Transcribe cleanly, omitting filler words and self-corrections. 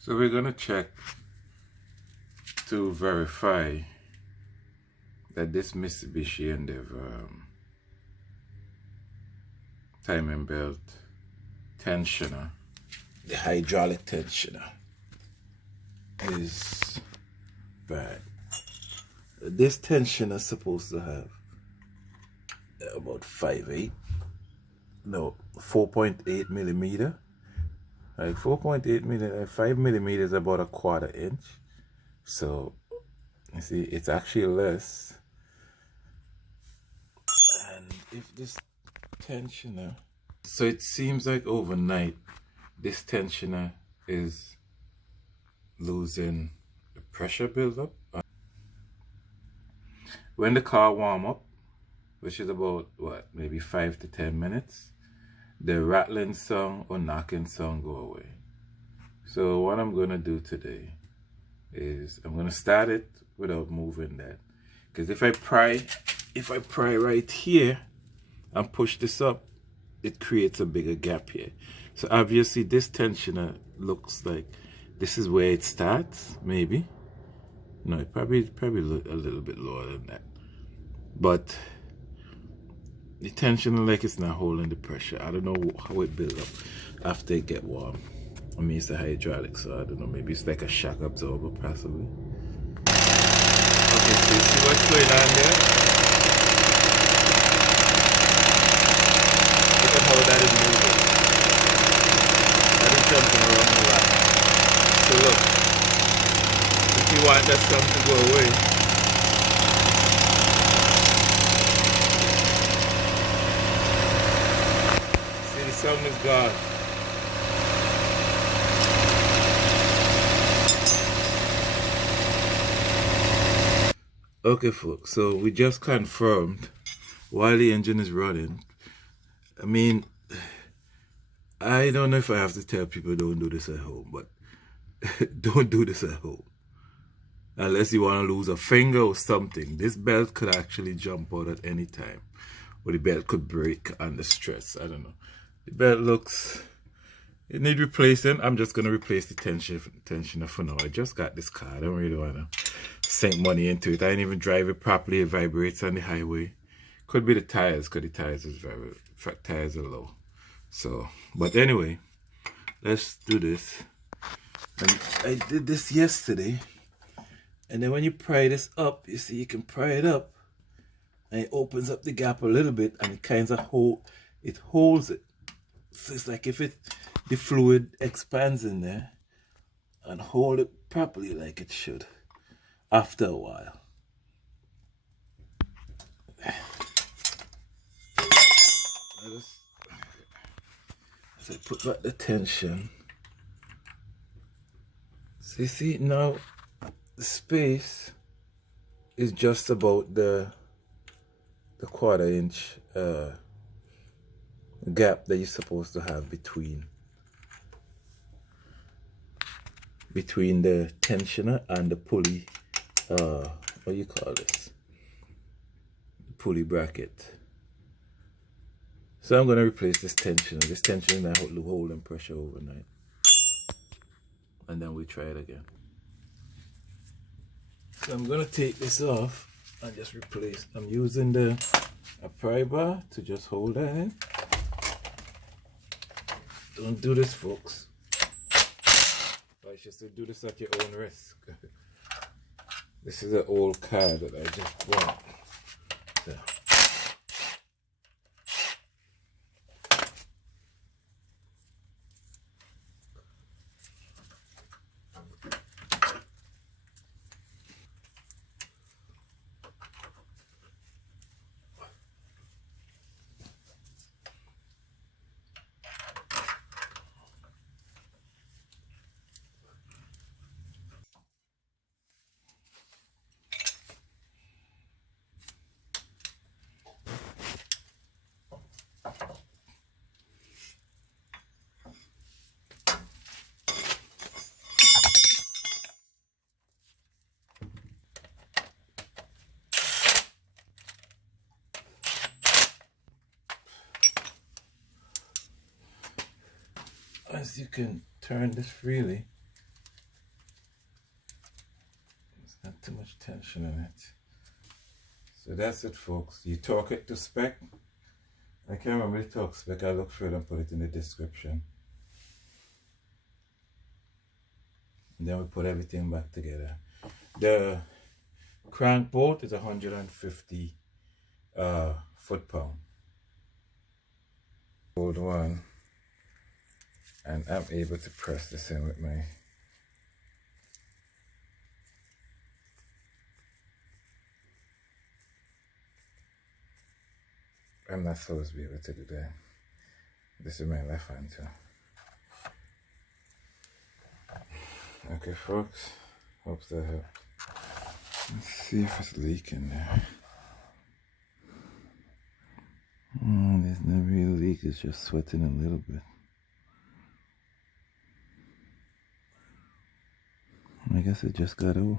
So we're going to check to verify that this Mitsubishi endeavour timing belt tensioner, the hydraulic tensioner, is bad. This tensioner is supposed to have about 4.8 millimeter. Like 4.8 millimeter, 5 millimeters, about a 1/4 inch. So you see, it's actually less. And if this tensioner, so it seems like overnight this tensioner is losing the pressure buildup. When the car warm up, which is about what, maybe 5 to 10 minutes, the rattling sound or knocking sound go away. So what I'm gonna do today is I'm gonna start it without moving that, because if I pry right here and push this up, it creates a bigger gap here. So obviously this tensioner looks like this is where it starts. Maybe no, it probably a little bit lower than that, but the tensioner, like, it's not holding the pressure. I don't know how it builds up after it get warm. I mean, it's a hydraulic, so I don't know, maybe it's like a shock absorber possibly. Okay, so you see what's going on there? Look at how that is moving. That is jumping around the rack. So look, if you want that stuff to go away, see, the sound is gone. Okay folks, so we just confirmed while the engine is running. I mean, I don't know if I have to tell people don't do this at home, but don't do this at home. Unless you want to lose a finger or something. This belt could actually jump out at any time. Or the belt could break under stress. I don't know. The belt looks... it needs replacing. I'm just going to replace the tensioner for now. I just got this car. I don't really want to sink money into it. I didn't even drive it properly. It vibrates on the highway. Could be the tires, because the tires is tires are low. So, but anyway, let's do this. And I did this yesterday. And then when you pry this up, you see, you can pry it up and it opens up the gap a little bit, and it kind of holds it. So it's like if the fluid expands in there and hold it properly like it should after a while. As I put back the tension, so you see now the space is just about the 1/4 inch gap that you're supposed to have between the tensioner and the pulley, what do you call this, the pulley bracket. So I'm going to replace this tensioner. This tensioner is not holding pressure overnight, and then we try it again. So I'm going to take this off and just replace. I'm using a pry bar to just hold that in. Don't do this, folks. I should say do this at your own risk. This is an old car that I just bought. So. As you can turn this freely, too much tension in it. So that's it, folks. You torque it to spec. I can't remember the torque spec. I'll look for it and put it in the description. And then we put everything back together. The crank bolt is 150 foot-pound. Hold one. And I'm able to press this in with my I'm not supposed to be able to do that. This is my left hand too. Okay, folks. Hope that helped. Let's see if it's leaking there. Oh, there's no real leak. It's just sweating a little bit. I guess it just got old.